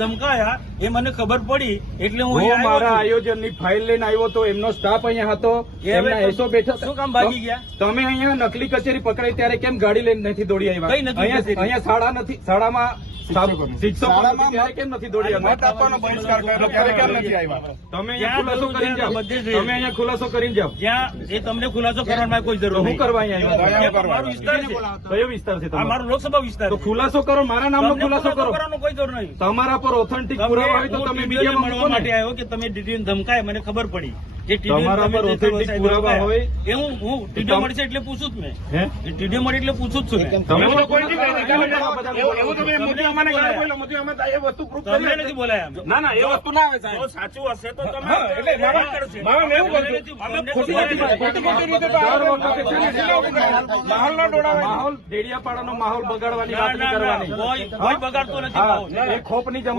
ધમકાયા એ મને ખબર પડી એટલે હું હું મારા આયોજનની ફાઇલ લઈને આવ્યો તો એમનો સ્ટાફ અહીંયા હતો, એમના એસો બેઠા. શું કામ ભાગી ગયા? તમે અહીંયા નકલી કચેરી પકડાઈ ત્યારે કેમ ગાડી લઈને નથી દોડી આવ્યા? કઈ નકલી કચેરી? અહીંયા શાળા નથી, શાળામાં શિક્ષકો ત્યારે કેમ નથી દોડી આવ્યા? તમે અહીંયા ખુલાસો કરીને જાઓ. તમે અહીંયા ખુલાસો કરીને જાઓ. જ્યાં એ તમને ખુલાસો કરવાની કોઈ જરૂર હું નહીં. કરવા અહીંયા આવ્યા? મારો વિસ્તાર છે. કયો વિસ્તાર છે આ તમારો? મારો લોકસભા વિસ્તાર તો છે. ખુલાસો કરો, મારા નામનો તમને ખુલાસો કરો. કરવાનો કોઈ જરૂર નહીં. તમારા પર ઓથેન્ટિક પુરાવા હોય તો તમે મીડિયામાં મૂકો મળવા ને. માટે આવ્યો કે તમે ડીડીઓ ધમકાય મને ખબર પડી. જે તમારા પર authentic પુરાવા હોય એ હું ટીડીઓ મળશે એટલે પૂછું જ મેં. હે? એ ટીડીઓ મળે એટલે પૂછું જ છું મેં. તમે તમને તો કોઈ નહીં કહી તમને નથી બોલાયા અમે. ના ના, એ વસ્તુ ના આવે સાહેબ. જો સાચું હશે તો તમે એટલે મારા- કરશે. મારા એવું તમને કરશું. નથી- તમને ખોટી નથી રીતે બોલાયા. રીતે તો આ માહોલ ના દોડાવે. માહોલ ડેડિયાપાડાનો માહોલ બગાડવાની વાત ના, નહીં ના, ના. કરવાની. કોઈ બગાડતો નથી હા, માહોલ. એ ખોપની જમા